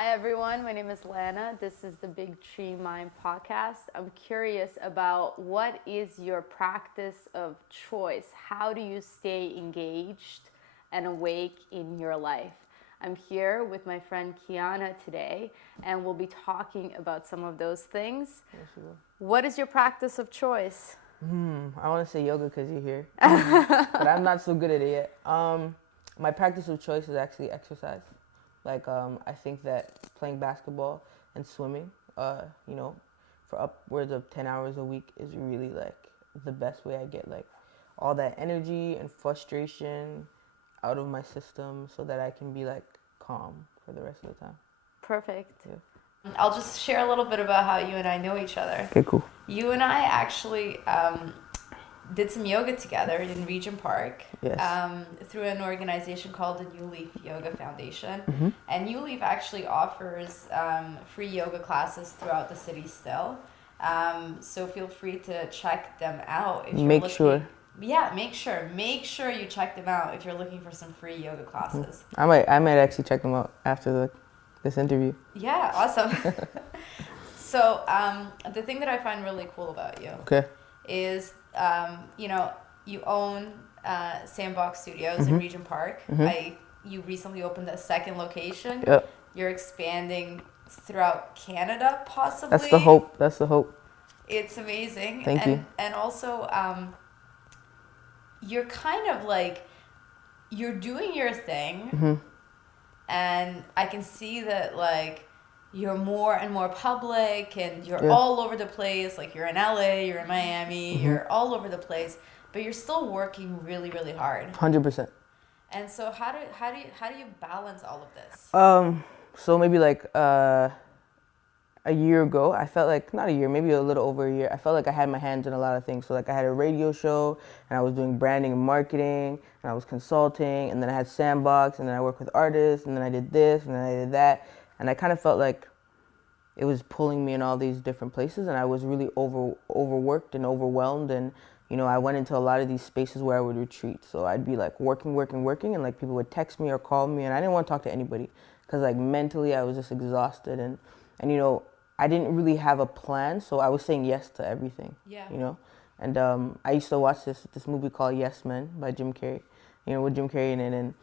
Hi everyone, my name is Lana. This is the BigTreeMind podcast. I'm curious about what is your practice of choice? How do you stay engaged and awake in your life? I'm here with my friend Kiana today, and we'll be talking about some of those things. Yes, you will. What is your practice of choice? I want to say yoga because you're here, but I'm not so good at it yet. My practice of choice is actually exercise. I think that playing basketball and swimming, for upwards of 10 hours a week is really like the best way I get like all that energy and frustration out of my system so that I can be like calm for the rest of the time. Perfect. Yeah. I'll just share a little bit about how you and I know each other. Okay, cool. You and I actually did some yoga together in Regent Park. Yes. Through an organization called the New Leaf Yoga Foundation. Mm-hmm. And New Leaf actually offers free yoga classes throughout the city still. So feel free to check them out if you're Make looking. sure. Yeah, make sure you check them out if you're looking for some free yoga classes. I might actually check them out after this interview. Yeah, awesome. So the thing that I find really cool about you is, you own Sandbox Studios in Regent Park. Mm-hmm. You recently opened a second location. Yep. You're expanding throughout Canada, possibly. That's the hope. It's amazing. Thank you. And also, you're kind of like, you're doing your thing. Mm-hmm. And I can see that, like, you're more and more public, and you're Yeah. all over the place. Like, you're in LA, you're in Miami, you're all over the place, but you're still working really, really hard. 100%. And so, how do you balance all of this? So maybe like a year ago, I felt like, not a year, maybe a little over a year, I felt like I had my hands in a lot of things. So like I had a radio show, and I was doing branding and marketing, and I was consulting, and then I had Sandbox, and then I worked with artists, and then I did this, and then I did that. And I kind of felt like it was pulling me in all these different places, and I was really overworked and overwhelmed. And I went into a lot of these spaces where I would retreat. So I'd be like working, and like people would text me or call me, and I didn't want to talk to anybody because like mentally I was just exhausted, and I didn't really have a plan, so I was saying yes to everything. Yeah. And I used to watch this movie called Yes Men by Jim Carrey, with Jim Carrey in it, and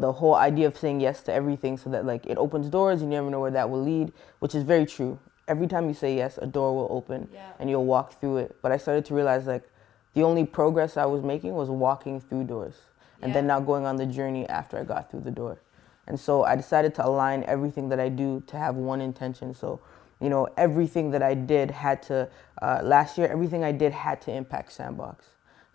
the whole idea of saying yes to everything so that like it opens doors, you never know where that will lead, which is very true. Every time you say yes, a door will open and you'll walk through it. But I started to realize like the only progress I was making was walking through doors and then not going on the journey after I got through the door. And so I decided to align everything that I do to have one intention. So, everything that I did had to, last year, everything I did had to impact Sandbox.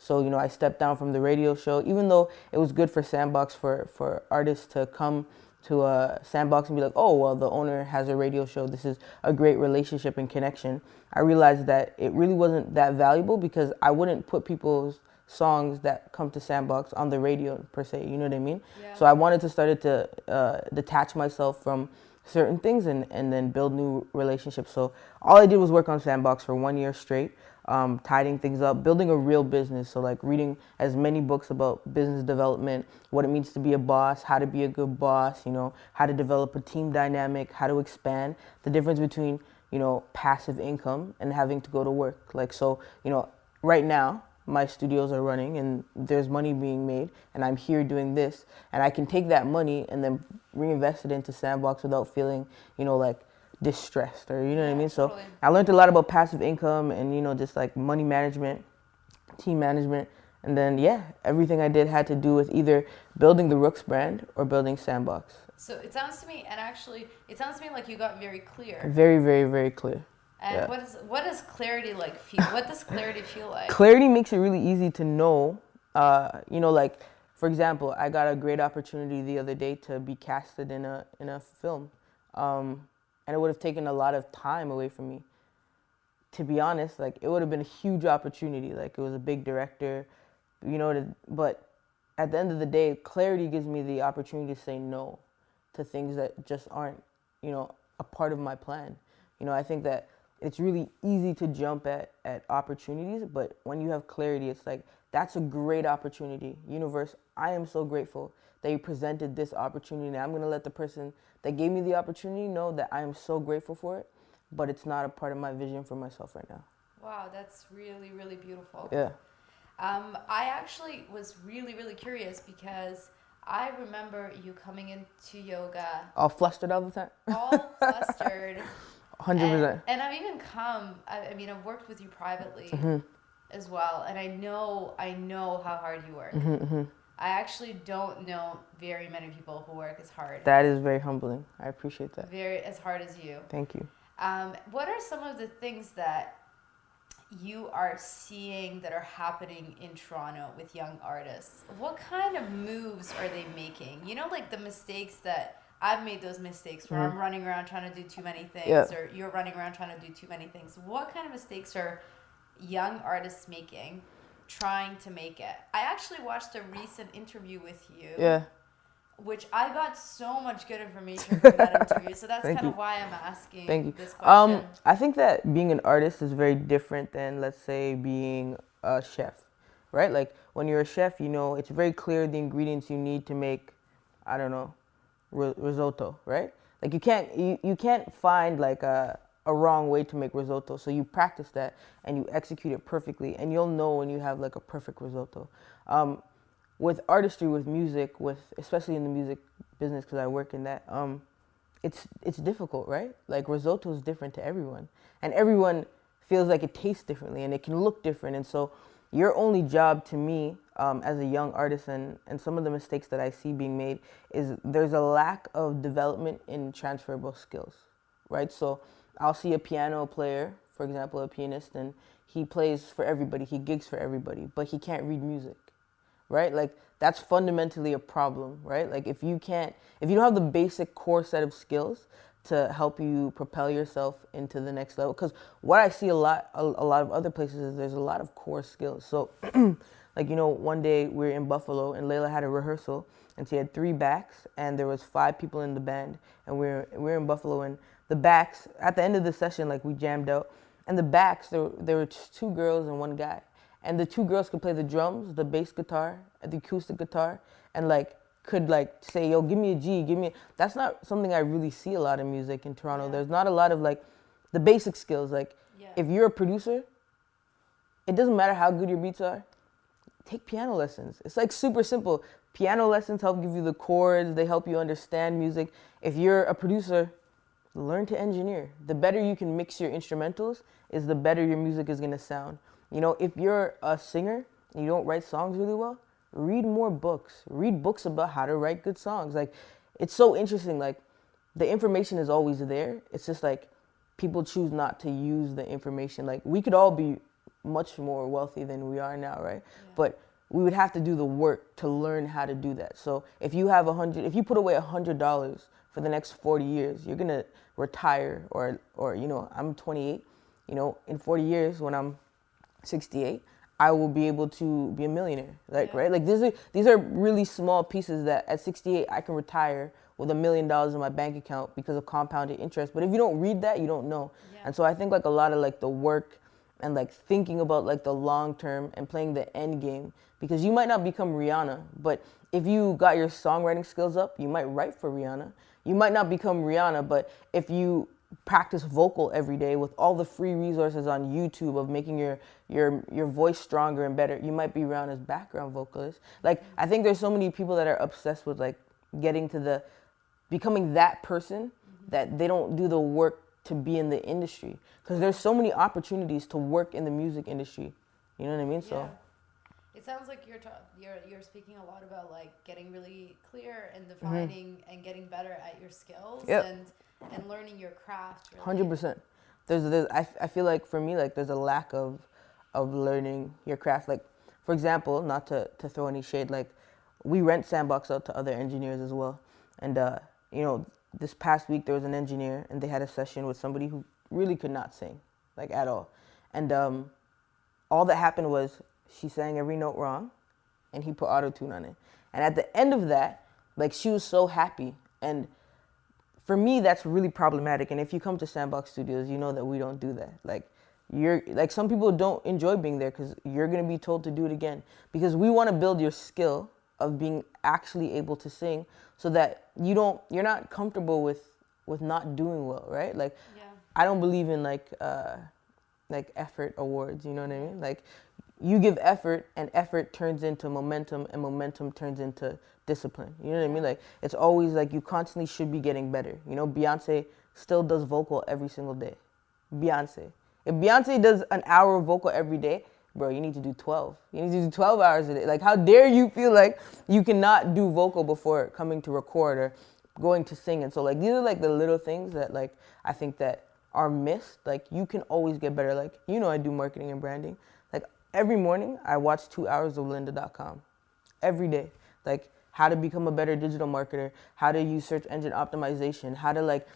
So, I stepped down from the radio show, even though it was good for Sandbox for artists to come to a Sandbox and be like, oh, well, the owner has a radio show. This is a great relationship and connection. I realized that it really wasn't that valuable because I wouldn't put people's songs that come to Sandbox on the radio per se, you know what I mean? Yeah. So I wanted to start to detach myself from certain things and then build new relationships. So all I did was work on Sandbox for 1 year straight, tidying things up, building a real business. So like reading as many books about business development, what it means to be a boss, how to be a good boss, how to develop a team dynamic, how to expand, the difference between, passive income and having to go to work. Like, so, right now, my studios are running and there's money being made and I'm here doing this and I can take that money and then reinvest it into Sandbox without feeling, like distressed or, what I mean? So Totally. I learned a lot about passive income and, just like money management, team management. And then, everything I did had to do with either building the Rookz brand or building Sandbox. So it sounds to me, like you got very clear. Very, very, very clear. And what does clarity like feel? What does clarity feel like? Clarity makes it really easy to know. Like for example, I got a great opportunity the other day to be casted in a film, and it would have taken a lot of time away from me. To be honest, like it would have been a huge opportunity. Like it was a big director, but at the end of the day, clarity gives me the opportunity to say no to things that just aren't, a part of my plan. I think that it's really easy to jump at opportunities, but when you have clarity, it's like, that's a great opportunity. Universe, I am so grateful that you presented this opportunity. And I'm going to let the person that gave me the opportunity know that I am so grateful for it, but it's not a part of my vision for myself right now. Wow, that's really, really beautiful. Yeah. I actually was really, really curious because I remember you coming into yoga All flustered all the time? all flustered. 100%. And I've even I mean, I've worked with you privately as well, and I know how hard you work. I actually don't know very many people who work as hard. That is very humbling. I appreciate that. Very as hard as you. Thank you. What are some of the things that you are seeing that are happening in Toronto with young artists? What kind of moves are they making? You know, like the mistakes that I've made, those mistakes where I'm running around trying to do too many things, or you're running around trying to do too many things. What kind of mistakes are young artists making, trying to make it? I actually watched a recent interview with you. Yeah. Which I got so much good information from that interview. So that's kind of why I'm asking this question. I think that being an artist is very different than, let's say, being a chef, right? Like when you're a chef, you know, it's very clear the ingredients you need to make, I don't know, risotto, right? Like you can't find like a wrong way to make risotto. So you practice that and you execute it perfectly, and you'll know when you have like a perfect risotto. With artistry, with music, especially in the music business, because I work in that, it's difficult, right? Like risotto is different to everyone, and everyone feels like it tastes differently, and it can look different. And so your only job to me as a young artist, and some of the mistakes that I see being made, is there's a lack of development in transferable skills, right? So I'll see a piano player, for example, a pianist, and he plays for everybody, he gigs for everybody, but he can't read music. Right? Like that's fundamentally a problem, right? Like if you don't have the basic core set of skills to help you propel yourself into the next level, because what I see a lot of other places is there's a lot of core skills. So like, you know, one day we were in Buffalo and Layla had a rehearsal and she had 3 backs and there was 5 people in the band, and we were in Buffalo, and the backs, at the end of the session, like we jammed out, and the backs, there were just 2 girls and 1 guy. And the 2 girls could play the drums, the bass guitar, the acoustic guitar, and like could like say, yo, give me a G, give me. That's not something I really see a lot in music in Toronto. Yeah. There's not a lot of like the basic skills. Like if you're a producer, it doesn't matter how good your beats are, take piano lessons. It's like super simple. Piano lessons help give you the chords, they help you understand music. If you're a producer, learn to engineer. The better you can mix your instrumentals is the better your music is gonna sound. You know, if you're a singer and you don't write songs really well, read more books. Read books about how to write good songs. Like, it's so interesting. Like, the information is always there. It's just like people choose not to use the information. Like, we could all be much more wealthy than we are now, right? Yeah. But we would have to do the work to learn how to do that. So if you have if you put away $100 for the next 40 years, you're gonna retire, or you know, I'm 28. You know, in 40 years when I'm 68, I will be able to be a millionaire, like, right? Like these are really small pieces that at 68 I can retire with $1 million in my bank account because of compounded interest. But if you don't read that, you don't know. Yeah. And so I think like a lot of like the work and like thinking about like the long term and playing the end game, because you might not become Rihanna, but if you got your songwriting skills up, you might write for Rihanna. You might not become Rihanna, but if you practice vocal every day with all the free resources on YouTube of making your voice stronger and better, you might be Rihanna's background vocalist. Like, I think there's so many people that are obsessed with like becoming that person that they don't do the work to be in the industry, because there's so many opportunities to work in the music industry. You know what I mean? Yeah. So it sounds like you're speaking a lot about like getting really clear and defining and getting better at your skills. Yep. And learning your craft. Really. 100%. I feel like for me, like there's a lack of learning your craft. Like, for example, not to throw any shade, like we rent Sandbox out to other engineers as well. And you know, this past week there was an engineer and they had a session with somebody who really could not sing, like at all. And all that happened was she sang every note wrong and he put auto-tune on it. And at the end of that, like she was so happy. And for me, that's really problematic. And if you come to Sandbox Studios, you know that we don't do that. Like some people don't enjoy being there because you're going to be told to do it again, because we want to build your skill of being actually able to sing, so that you're not comfortable with not doing well, right? Like, I don't believe in like effort awards, you know what I mean? Like, you give effort, and effort turns into momentum, and momentum turns into discipline. You know what I mean? Like, it's always like you constantly should be getting better. You know, Beyonce still does vocal every single day. Beyonce. If Beyonce does an hour of vocal every day, bro, you need to do 12. You need to do 12 hours a day. Like, how dare you feel like you cannot do vocal before coming to record or going to sing? And so, like, these are like the little things that, like, I think that are missed. Like, you can always get better. Like, you know, I do marketing and branding. Like, every morning I watch 2 hours of lynda.com every day. Like, how to become a better digital marketer, how to use search engine optimization, how to, like,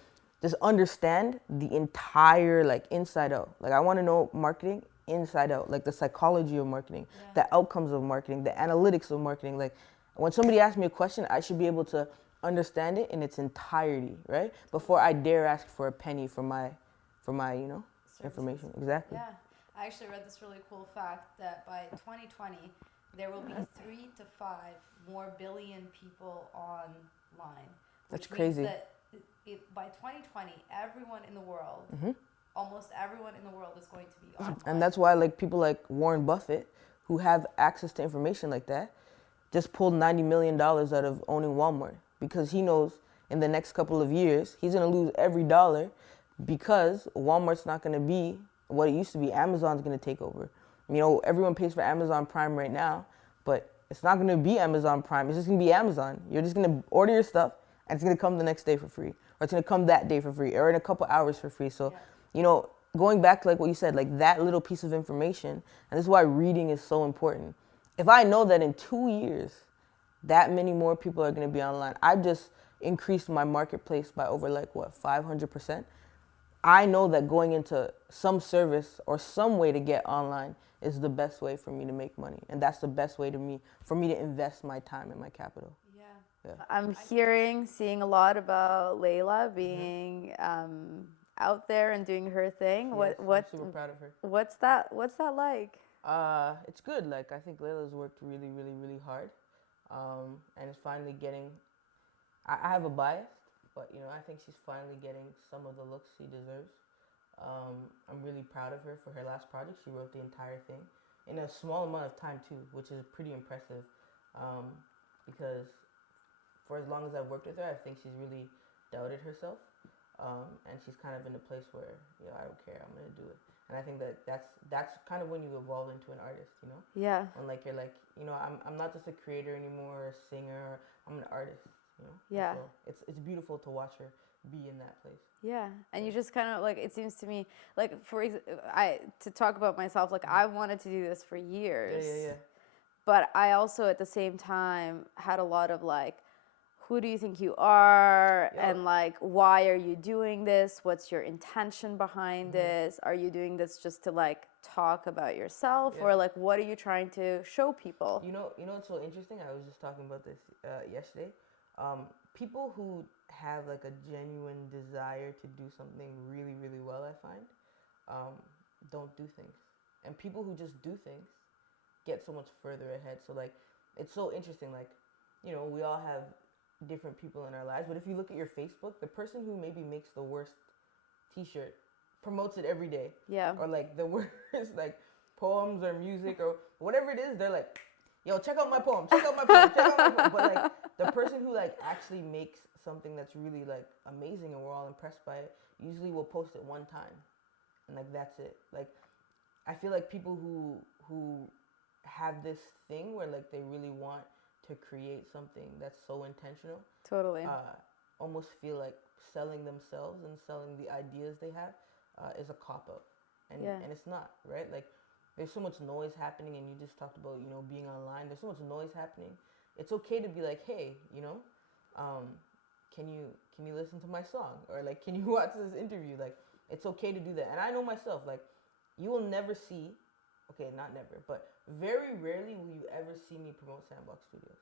just understand the entire, like, inside out. Like, I want to know marketing inside out, like the psychology of marketing, the outcomes of marketing, the analytics of marketing. Like, when somebody asks me a question, I should be able to understand it in its entirety, right? Before I dare ask for a penny for my you know, information. Exactly. Yeah. I actually read this really cool fact that by 2020, there will be 3 to 5 more billion people online. That's crazy. Means that by 2020, everyone in the world, almost everyone in the world is going to be online. And that's why, like, people like Warren Buffett, who have access to information like that, just pulled $90 million out of owning Walmart, because he knows in the next couple of years, he's going to lose every dollar, because Walmart's not going to be what it used to be. Amazon's going to take over. You know, everyone pays for Amazon Prime right now, but it's not going to be Amazon Prime. It's just going to be Amazon. You're just going to order your stuff, and it's going to come the next day for free, or it's going to come that day for free, or in a couple hours for free. So, you know, going back to like what you said, like that little piece of information, and this is why reading is so important. If I know that in 2 years, that many more people are going to be online, I've just increased my marketplace by over, like, what, 500%. I know that going into some service or some way to get online is the best way for me to make money. And that's the best way for me to invest my time and my capital. Yeah. I'm seeing a lot about Layla being out there and doing her thing. Yes, I'm super proud of her. What's that like? It's good. Like, I think Layla's worked really, really, really hard. And is finally getting, I have a bias, but, you know, I think she's finally getting some of the looks she deserves. I'm really proud of her for her last project. She wrote the entire thing in a small amount of time too, which is pretty impressive, because for as long as I've worked with her, I think she's really doubted herself, and she's kind of in a place where, you know, I don't care, I'm gonna do it. And I think that's kind of when you evolve into an artist, you know? Yeah. When, like, you're like, you know, I'm not just a creator anymore, or a singer, I'm an artist. You know? Yeah. So it's beautiful to watch her be in that place. Yeah, and you just kind of, like, it seems to me, like, to talk about myself, like, I wanted to do this for years. Yeah. But I also, at the same time, had a lot of, like, who do you think you are? Yeah. And, like, why are you doing this? What's your intention behind this? Are you doing this just to, like, talk about yourself? Or, like, what are you trying to show people? You know what's so interesting? I was just talking about this yesterday. People who have, like, a genuine desire to do something really, really well, I find, don't do things. And people who just do things get so much further ahead. So, like, it's so interesting. Like, you know, we all have different people in our lives, but if you look at your Facebook, the person who maybe makes the worst t-shirt promotes it every day. Yeah. Or, like, the worst, like, poems or music or whatever it is, they're like, yo, check out my poem, check out my poem, check out my poem. But, like, the person who, like, actually makes something that's really, like, amazing and we're all impressed by it, usually will post it one time. And, like, that's it. Like, I feel like people who have this thing where, like, they really want to create something that's so intentional. Totally. Almost feel like selling themselves and selling the ideas they have is a cop-out. And it's not, right? Like, there's so much noise happening, and you just talked about, you know, being online. There's so much noise happening. It's okay to be like, hey, you know, can you listen to my song? Or, like, can you watch this interview? Like, it's okay to do that. And I know myself, like, you will never see, okay, not never, but very rarely will you ever see me promote Sandbox Studios,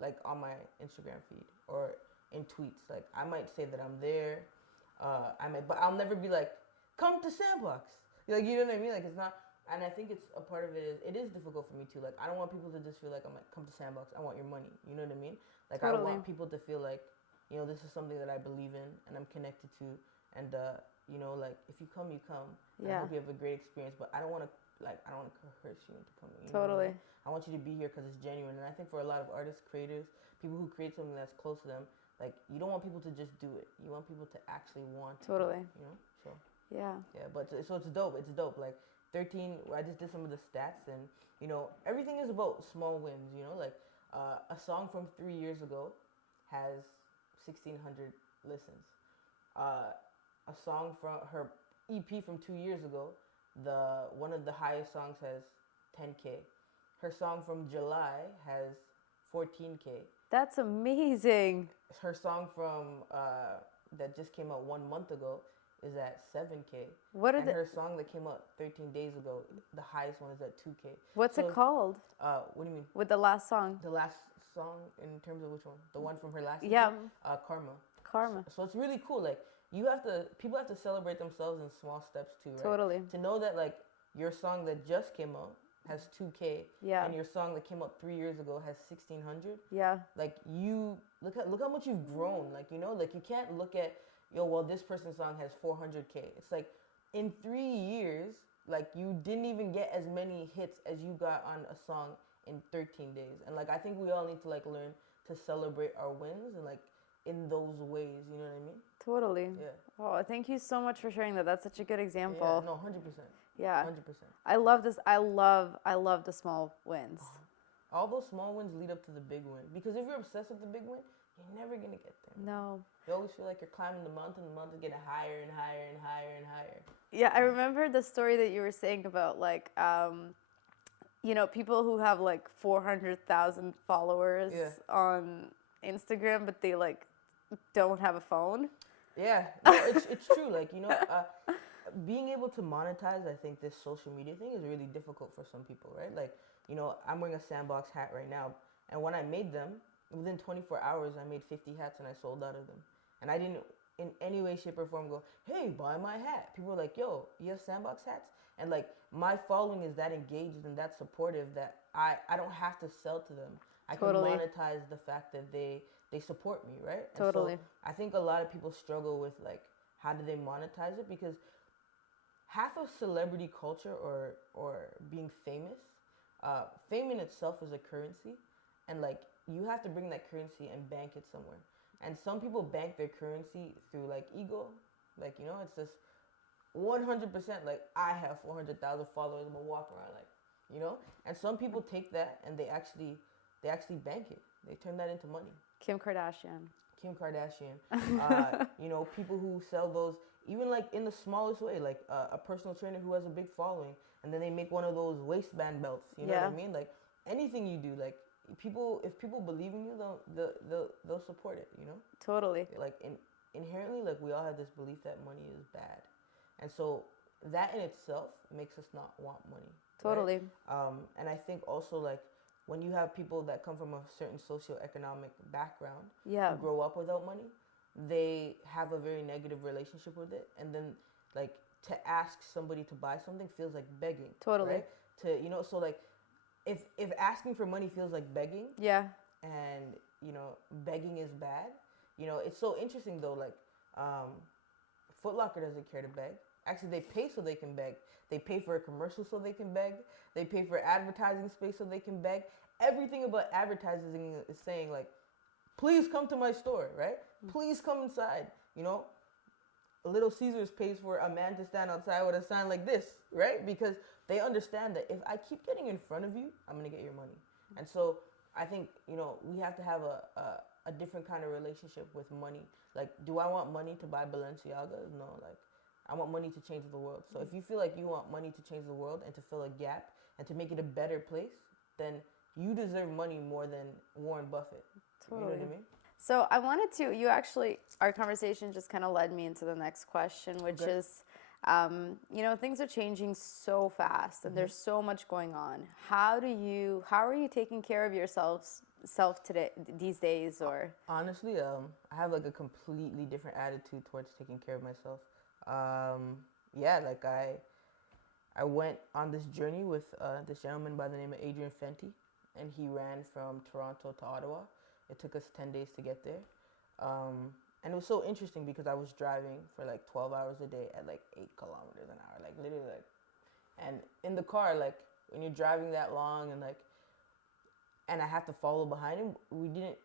like, on my Instagram feed or in tweets. Like, I might say that I'm there, but I'll never be like, come to Sandbox. Like, you know what I mean? Like, it's not, And I think it's a part of it is difficult for me too. Like, I don't want people to just feel like I'm like, come to Sandbox, I want your money. You know what I mean? Like, Totally. I want people to feel like, you know, this is something that I believe in and I'm connected to. And, you know, like, if you come, you come. And I hope you have a great experience. But I don't want to, I don't want to coerce you into coming. You know what I mean? I want you to be here because it's genuine. And I think for a lot of artists, creators, people who create something that's close to them, like, you don't want people to just do it. You want people to actually want to do it, you know? So, yeah, but so it's dope. It's dope. Like, 13, I just did some of the stats, and, you know, everything is about small wins, you know? Like, a song from 3 years ago has 1,600 listens. A song from her EP from 2 years ago, one of the highest songs has 10K. Her song from July has 14K. That's amazing. Her song from that just came out 1 month ago is at 7K. Her song that came out 13 days ago, the highest one is at 2K. What's it called? What do you mean? With the last song? The last song in terms of which one? The one from her last EP? Yeah. Karma. So it's really cool. Like, people have to celebrate themselves in small steps too, right? Totally. To know that, like, your song that just came out has 2K, and your song that came out 3 years ago has 1,600. Yeah. Like, you look how much you've grown. Like, you know, like, you can't look at, well, this person's song has 400K. It's like, in 3 years, like, you didn't even get as many hits as you got on a song in 13 days. And, like, I think we all need to, like, learn to celebrate our wins and, like, in those ways, you know what I mean? Totally. Yeah. Oh, thank you so much for sharing that. That's such a good example. Yeah, no, 100%. Yeah. 100%. I love this. I love the small wins. All those small wins lead up to the big win. Because if you're obsessed with the big win, you're never going to get there. No. You always feel like you're climbing the mountain is getting higher and higher and higher and higher. Yeah, I remember the story that you were saying about, like, you know, people who have, like, 400,000 followers on Instagram, but they, like, don't have a phone. Yeah, no, it's true. Like, you know, being able to monetize, I think this social media thing is really difficult for some people, right? Like, you know, I'm wearing a Sandbox hat right now, and when I made them, within 24 hours, I made 50 hats and I sold out of them. And I didn't in any way, shape, or form go, hey, buy my hat. People were like, yo, you have Sandbox hats? And, like, my following is that engaged and that supportive that I don't have to sell to them. I can monetize the fact that they support me, right? Totally. And so I think a lot of people struggle with, like, how do they monetize it? Because half of celebrity culture or being famous, fame in itself is a currency. And, like, you have to bring that currency and bank it somewhere. And some people bank their currency through, like, ego. Like, you know, it's just 100%, like, I have 400,000 followers, I'm gonna walk around, like, you know? And some people take that and they actually bank it. They turn that into money. Kim Kardashian. You know, people who sell those, even, like, in the smallest way, like a personal trainer who has a big following, and then they make one of those waistband belts. You know what I mean? Like, anything you do, like, if people believe in you, they'll support it. You know? Totally. Like, inherently, like, we all have this belief that money is bad, and so that in itself makes us not want money. Totally. Right? And I think also, like, when you have people that come from a certain socioeconomic background, who grow up without money, they have a very negative relationship with it. And then, like, to ask somebody to buy something feels like begging. Totally. Right? You know, so, like, if asking for money feels like begging, and, you know, begging is bad, you know, it's so interesting though, like, Foot Locker doesn't care to beg. Actually, they pay so they can beg. They pay for a commercial so they can beg. They pay for advertising space so they can beg. Everything about advertising is saying, like, please come to my store, right? Please come inside. You know, Little Caesars pays for a man to stand outside with a sign like this, right? Because they understand that if I keep getting in front of you, I'm going to get your money. And so I think, you know, we have to have a different kind of relationship with money. Like, do I want money to buy Balenciaga? No, like, I want money to change the world. So if you feel like you want money to change the world and to fill a gap and to make it a better place, then you deserve money more than Warren Buffett. Totally. You know what I mean? So I wanted to, our conversation just kind of led me into the next question, which is, you know, things are changing so fast and there's so much going on. How are you taking care of yourself today, these days, or? Honestly, I have, like, a completely different attitude towards taking care of myself. Like, I I went on this journey with this gentleman by the name of Adrian Fenty, and he ran from Toronto to Ottawa. It took us 10 days to get there. And it was so interesting because I was driving for like 12 hours a day at like 8 kilometers an hour, like literally like, and in the car, like when you're driving that long and like, and I have to follow behind him,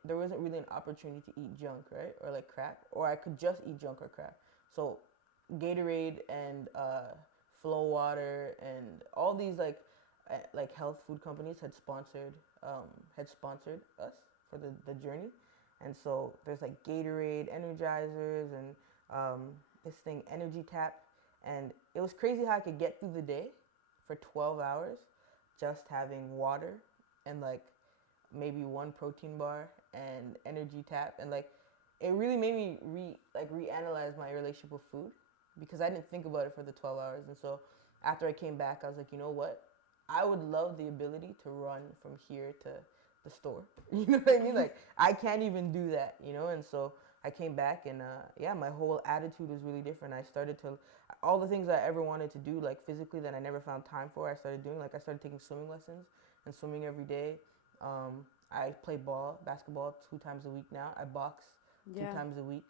there wasn't really an opportunity to eat junk, right? Or like crap, or I could just eat junk or crap. So Gatorade and Flow Water and all these like health food companies had sponsored us for the journey. And so there's like Gatorade, Energizers, and this thing, Energy Tap. And it was crazy how I could get through the day for 12 hours just having water and like maybe one protein bar and Energy Tap. And like it really made me reanalyze my relationship with food because I didn't think about it for the 12 hours. And so after I came back, I was like, you know what? I would love the ability to run from here to the store. You know what I mean? Like I can't even do that, you know? And so I came back and yeah, my whole attitude was really different. I started to, all the things I ever wanted to do, like physically that I never found time for, I started doing. Like I started taking swimming lessons and swimming every day. I play basketball 2 times a week now. I box 2 times a week.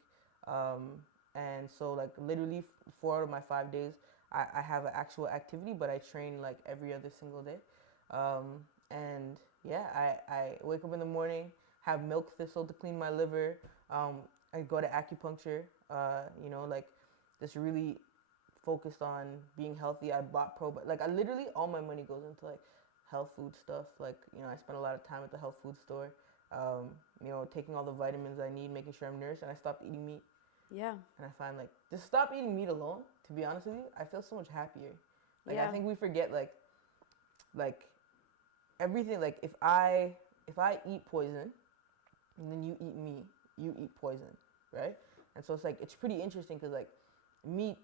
And so like literally 4 out of my 5 days, I have an actual activity, but I train like every other single day. And yeah, I wake up in the morning, have milk thistle to clean my liver. I go to acupuncture, you know, like just really focused on being healthy. I bought like I literally, all my money goes into like health food stuff. Like, you know, I spend a lot of time at the health food store, you know, taking all the vitamins I need, making sure I'm nourished, and I stopped eating meat. Yeah. And I find like, just stop eating meat alone, to be honest with you, I feel so much happier. Like, I think we forget like everything, like if I eat poison and then you eat me, you eat poison, right? And so it's like, it's pretty interesting because like meat,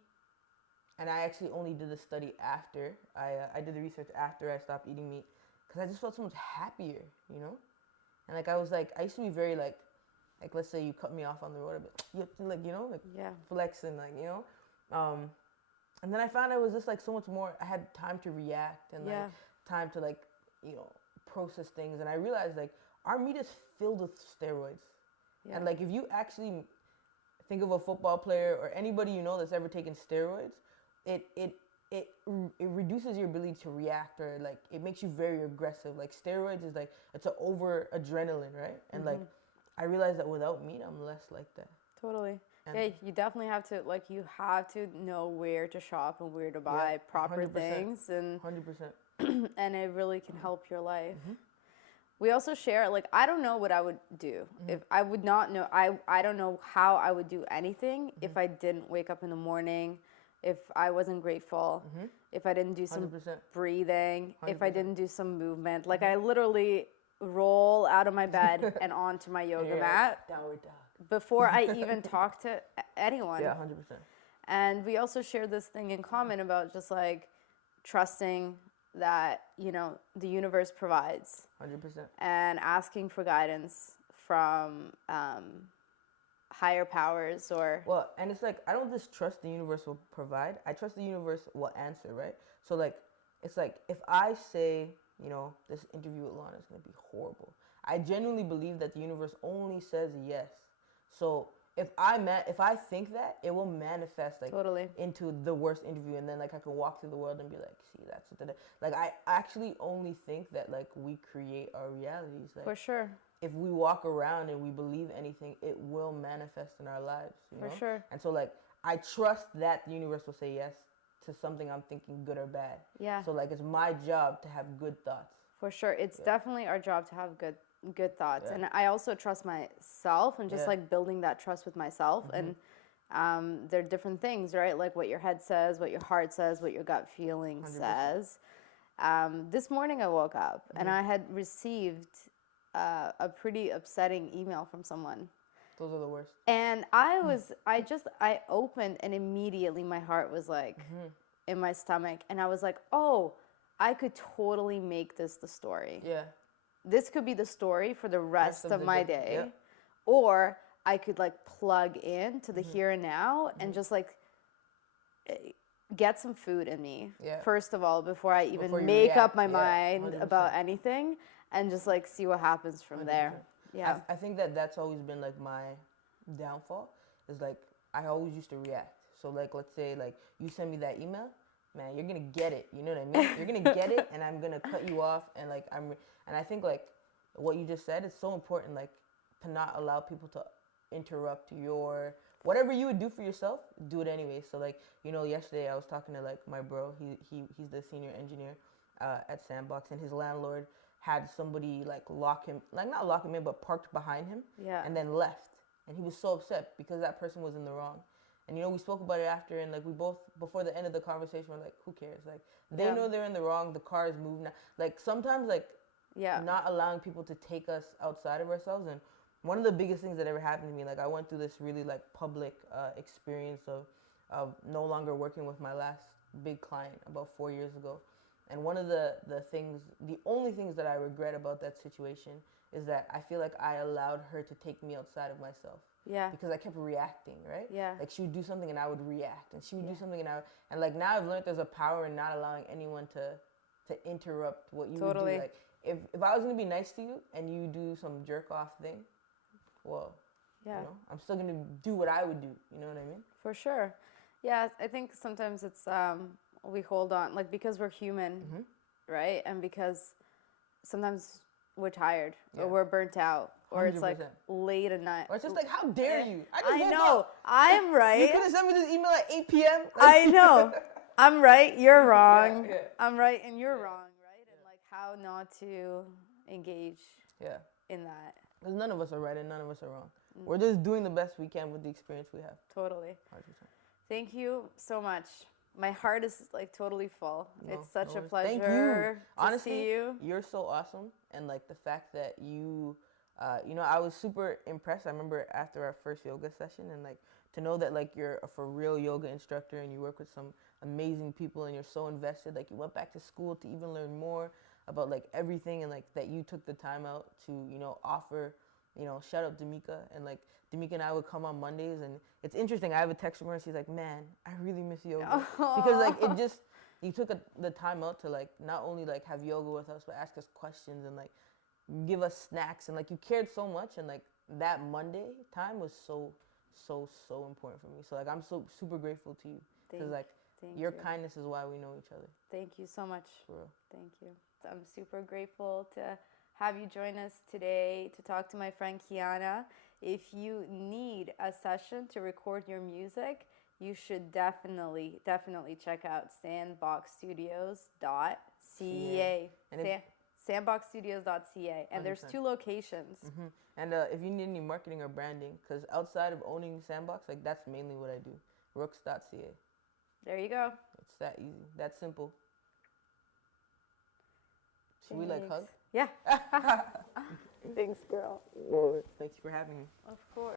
and I actually only did the study after, I did the research after I stopped eating meat because I just felt so much happier, you know? And like, I used to be very like let's say you cut me off on the road a bit, you have to like, you know, like flex and like, you know? And then I found I was just like so much more, I had time to react and like time to like, you know, process things. And I realized like our meat is filled with steroids. And like if you actually think of a football player or anybody you know that's ever taken steroids, it reduces your ability to react, or like it makes you very aggressive. Like steroids is like, it's an over adrenaline, right? And like I realized that without meat I'm less like that. Totally. Yeah, you definitely have to, like, you have to know where to shop and where to buy proper 100%, things, and 100%. and it really can help your life. We also share, like, I don't know what I would do if I would not know. I don't know how I would do anything if I didn't wake up in the morning, if I wasn't grateful, if I didn't do some 100%. breathing, 100%. if I didn't do some movement. Like, I literally roll out of my bed and onto my yoga mat Downward dog. before I even talk to anyone. Yeah, 100%. And we also share this thing in common about just like trusting that, you know, the universe provides. 100%. And asking for guidance from higher powers or... Well, and it's like, I don't just trust the universe will provide. I trust the universe will answer, right? So like, it's like, if I say, you know, this interview with Lana is going to be horrible, I genuinely believe that the universe only says yes. So if I think that, it will manifest like into the worst interview, and then like I can walk through the world and be like, see, that's what like I actually only think that like we create our realities. Like, for sure. If we walk around and we believe anything, it will manifest in our lives. You know? For sure. And so like I trust that the universe will say yes to something I'm thinking, good or bad. Yeah. So like it's my job to have good thoughts. For sure. It's definitely our job to have good thoughts. And I also trust myself, and just like building that trust with myself. And there are different things, right? Like what your head says, what your heart says, what your gut feeling 100%. Says. This morning I woke up and I had received a pretty upsetting email from someone. Those are the worst. And I opened, and immediately my heart was like in my stomach, and I was like, oh, I could totally make this the story. Yeah. This could be the story for the rest of my day. Or I could like plug in to the here and now and just like get some food in me, Yeah. first of all, before I even Before you make react, up my yeah, mind 100%. about anything, and just like see what happens from 100%. there. Yeah. I think that that's always been like my downfall, is like I always used to react. So like, let's say like you send me that email, man, you're gonna get it. You know what I mean? You're gonna get it, and I'm gonna cut you off, and like and I think like what you just said is so important, like to not allow people to interrupt your whatever you would do for yourself, do it anyway. So like, you know, yesterday I was talking to like my bro. He's the senior engineer at Sandbox, and his landlord had somebody like not lock him in, but parked behind him, Yeah. and then left. And he was so upset because that person was in the wrong. And you know, we spoke about it after, and like we both, before the end of the conversation, were like, who cares? Like they Yeah. know they're in the wrong. The car is moved now. Like sometimes, like Yeah. not allowing people to take us outside of ourselves. And one of the biggest things that ever happened to me, like I went through this really like public experience of no longer working with my last big client about 4 years ago. And one of the only things that I regret about that situation is that I feel like I allowed her to take me outside of myself. Yeah. Because I kept reacting, right? Yeah. Like she would do something and I would react, and she would Yeah. do something and like now I've learned there's a power in not allowing anyone to interrupt what you Totally. would do. Like if I was gonna be nice to you and you do some jerk off thing, well, Yeah. you know, I'm still gonna do what I would do. You know what I mean? For sure. Yeah, I think sometimes it's we hold on, like, because we're human, right? And because sometimes we're tired or we're burnt out, or it's like 100%. late at night. Or it's just like, how dare you? I just I woke know. up. I'm You right. could have sent me this email at 8 p.m. I know. I'm right. You're wrong. Yeah. I'm right, and you're wrong, right? And like how not to engage Yeah. in that. Because none of us are right and none of us are wrong. We're just doing the best we can with the experience we have. Totally. 100%. Thank you so much. My heart is like totally full. No, It's such no a worries. pleasure Thank you. to Honestly, see you. You're so awesome, and like the fact that you, you know, I was super impressed. I remember after our first yoga session, and like to know that like you're a for real yoga instructor and you work with some amazing people and you're so invested. Like you went back to school to even learn more about like everything, and like that you took the time out to, you know, offer. You know, shout out Damika, and like Damika and I would come on Mondays, and it's interesting. I have a text from her, and she's like, "Man, I really miss yoga," because like it just you took the time out to like not only like have yoga with us, but ask us questions and like give us snacks, and like you cared so much, and like that Monday time was so important for me. So like I'm so super grateful to you, because like your kindness is why we know each other. Thank you so much. For real. Thank you. I'm super grateful to have you join us today to talk to my friend Kiana. If you need a session to record your music, you should definitely check out sandboxstudios.ca. Sandboxstudios.ca. And there's 2 locations. And if you need any marketing or branding, because outside of owning Sandbox, like that's mainly what I do. Rookz.ca. There you go. It's that easy. That simple. Should we like hug? Yeah. Thanks, girl. Thanks for having me. Of course.